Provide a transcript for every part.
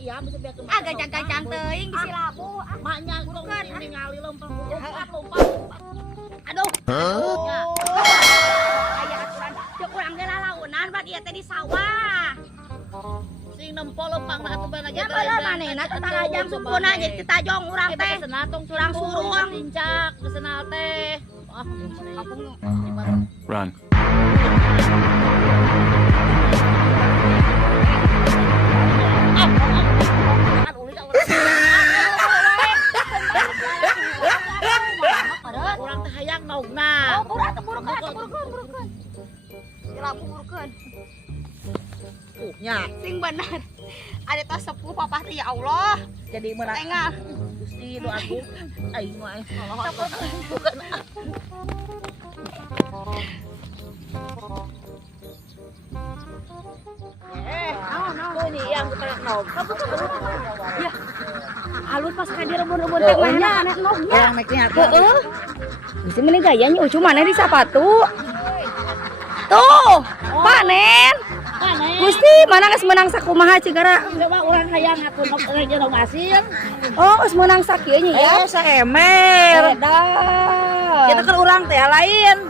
iya bisa biar ke. Ah gajang-gajang teuing di Silabu. Maknya kok ningali lompat. Aduh. Aya aturan. Cek urang ge lalaunan bat ieu teh di sawah. Sing nempol lempang na atuh bana Ya bener manehna teh talajang supuna jadi ditajong urang teh. Senatong Urang surung tincak kesenal teh. Ah, Run. Urang teh hayang naugna. Oh, burukan, burukan. Silabu burukan. Nya, Sing bener. Ada tas sepuh papa teh ya Allah. jadi meuna Tengah. Gusti doaku aing mah Allah. Ini yang kita nog. Ya. Alun pas ka di rebon-rebon teh mana anak nognya. Yang make-nya Heeh. Bisa meni gayanya ucu mana di sapatu. Tuh, panen. Gusti mana geus menang sakumaha cigara. Coba urang hayang atuh nog jeung asin. Oh, geus menang sakieu nya ya. Saemer. Edan. Kita kan urang teh lain.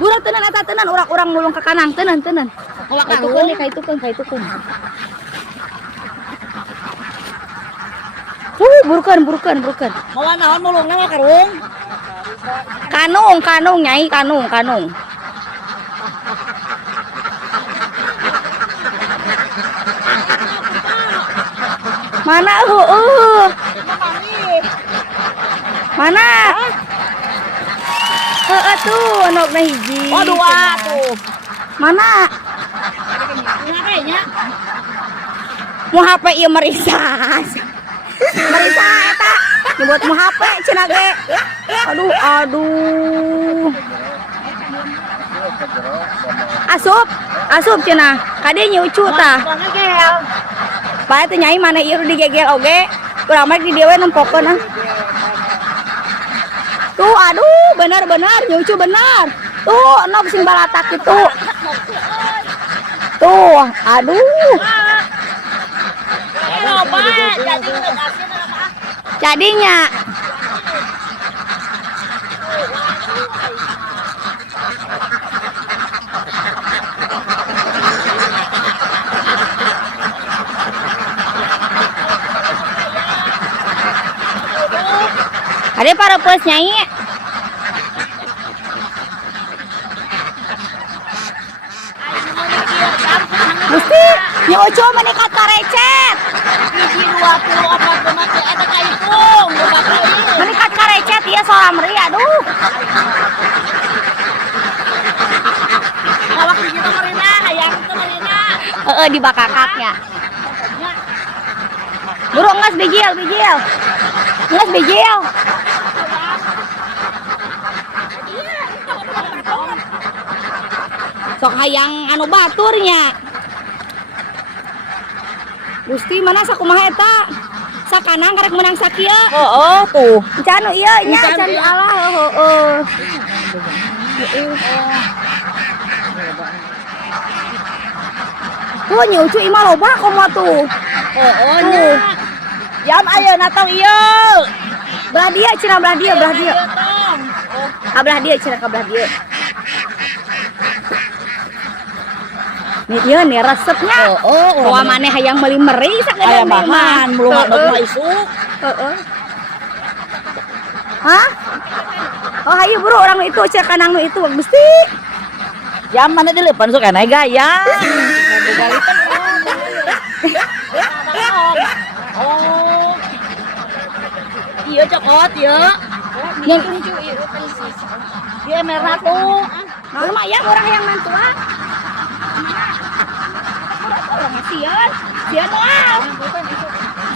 Burak tenan eta tenan urak-urang mulung ka kanang tenan. Ulah Kaitukeun. Burukan. Moal naon mulungna mah karung. Kanung nyai kanung. Mana Mana? Tuh anokna hiji. Oh, dua tuh. Mana? Ngapenya? Mau HP ieu merisas. Marisa eta nyebut mau HP cenah ge. Aduh. Asup cenah. Kade nyucu tah. Ngegel. Bae teh nyai mana ieu digegel oge. Urang mah di dieu we nempokeun ah. Tuh aduh benar nyucu benar. Tuh enog sing balatak itu. Tuh aduh. Jadinya ada para pos nyai. Gusti, nyoco menikah karecet. Hiji 24 bener teh eta kaitung. Menikah karecet ieu solamri aduh. Kalau hiji teh marina, hayang teh marina. Heeh di bakakaknya. Buru ngas bijil. Ngas bijil. Sok hayang anu baturnya. Gusti mana sakumaha eta? Sakanang karek menang sakieu. Heeh tuh. Can ieu nya can Allah heeh. Tuh nyucu imah loba komo tuh. Heeh nya. Jam ayeuna tong ieu. Belah dia cenah belah dia. Belah dia cenah ka belah dia. Nih ieu nih resepnya. Wah maneh hayang meuli meri sakedeung bahan belum ada isuk. Heeh. Hah? Oh hayu buru orang itu cek kanang itu Gusti. Jam mana di depan sok naik gaya. Oh. Iya cokot ya. Yang Dia merah tuh. nah lumayan orang yang mantua. Orang sian moal.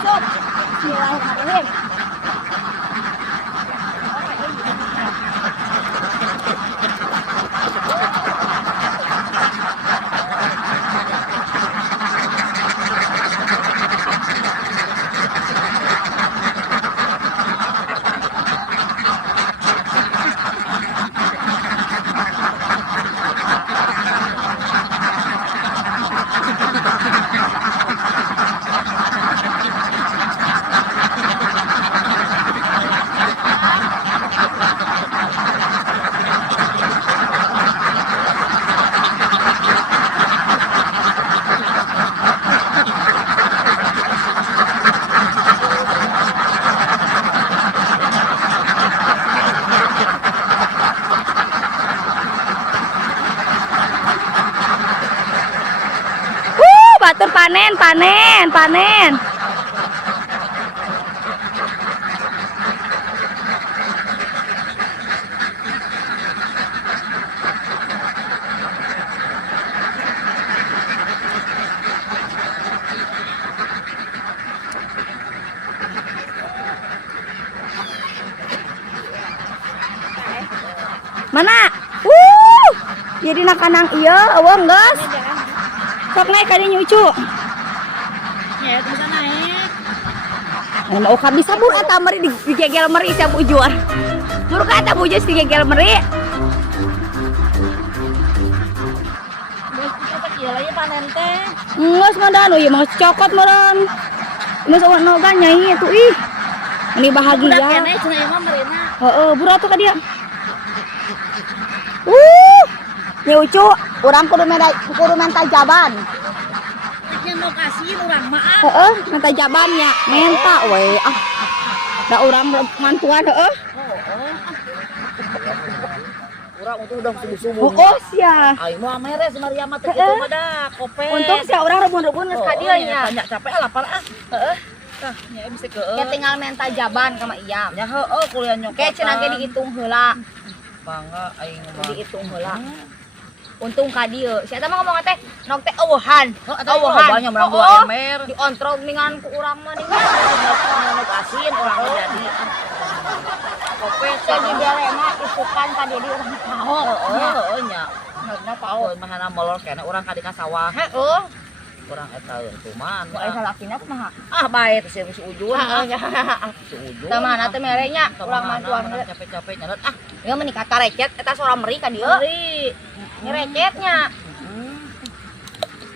Sok. Bismillahirrahmanirrahim. panen, panen, panen. Mana? Jadi nakanang iya, awang guys. Sok naik kali nyucu. Ya, bisa naik. Ay, mau kami sabur atau meri digegel meri siap ujuan. Buru kata bujus digegel meri. Geus kita kieu lagi panen teh. Ngeus mandan ya mau cokot meren. Ngeus awan noga nyai itu ih. Ini bahagia. Budak keneh cenah ieu mah meurina. Heeh, buru atuh ka dia. Nyucu, urang kudu menta jaban. Nya mau kasih urang mah. Heeh, menta jaban nya, menta we. Ah. Da urang mantuan heeh. Urang itu udah subuh-subuh. Oh, sia. Ai moal mere si Maria mah teh kitu mah da kope. Untung sia urang rebun-rebun geus ka dieu nya. Tanya capek lapar ah. Heeh. Tah, nya bisa ke. Ya tinggal menta jaban ka mah Iyam. Ya heueuh kuliah nyokot. Kayak cenah ge dihitung heula. Bangga aing mah. Dihitung heula. Untung ka dieu. Sia teh mah ngomong teh nok teh eueuhan. Eueuhan banyak urang dua emer. Diontrol ningan ku urang mah ningan. Mau asin urang mah jadi. Kope Jadi bere mah isukan ka dieu urang tahu. Heeh nya. Ngena paon mahana molor kene urang ka di ka sawah. Heuh. Urang eta kumaha. Mu aya salakina kumaha? Ah bae teh si ujung. Si ujung. Tah mana teh mere nya urang mantuan ge. Capek-capek nyalet ah. Ya menikah ka recet eta sora meri ka dieu. Meri. Ini recetnya.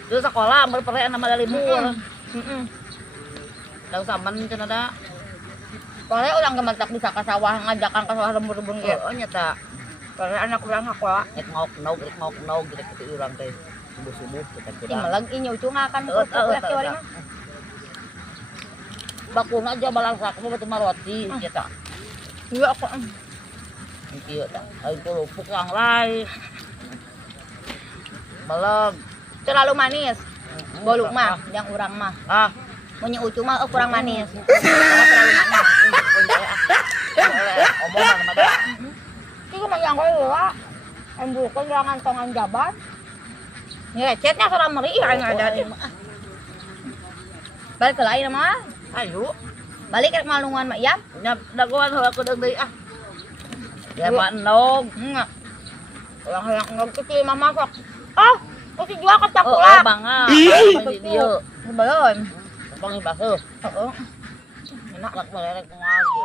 Terus sekolah ambil perayaan nama dari libur. Heeh. Daun saman cenah da. Pokoknya orang gementak bisa ke sawah ngajakan ke sawah lembur-lembur gitu. Oh nyata. Karena anak urang hakola. Rek ngauk gitu urang teh. Subuh-subuh kita Ih kira. meleg ieu nyucung akan laki wari mah. Bakuna aja balang sak mah batu roti eta. Iya aku. Ieu tah. Aing lupuk yang lain. Meleg. Terlalu manis. Bolu mah yang urang mah. Ah, Mun nyucung mah kurang manis. terlalu manis. Omongan mah da. Ieu mah yang kowe heula. Embukeun jangan tongan jaban. Ini recetnya sora meri ya ada. Balik ke lain mah. Ayo. Balik ke malungan mah ya. Nya dagoan heula ku deung deui ah. Ya mah enog. Enggak. Orang yang enggak kecil mah masak. Ah, mesti jual ke Oh, cakula. bangga. Di dieu. Belum. Bang ibasuh. Heeh. Enak banget merek ngaji.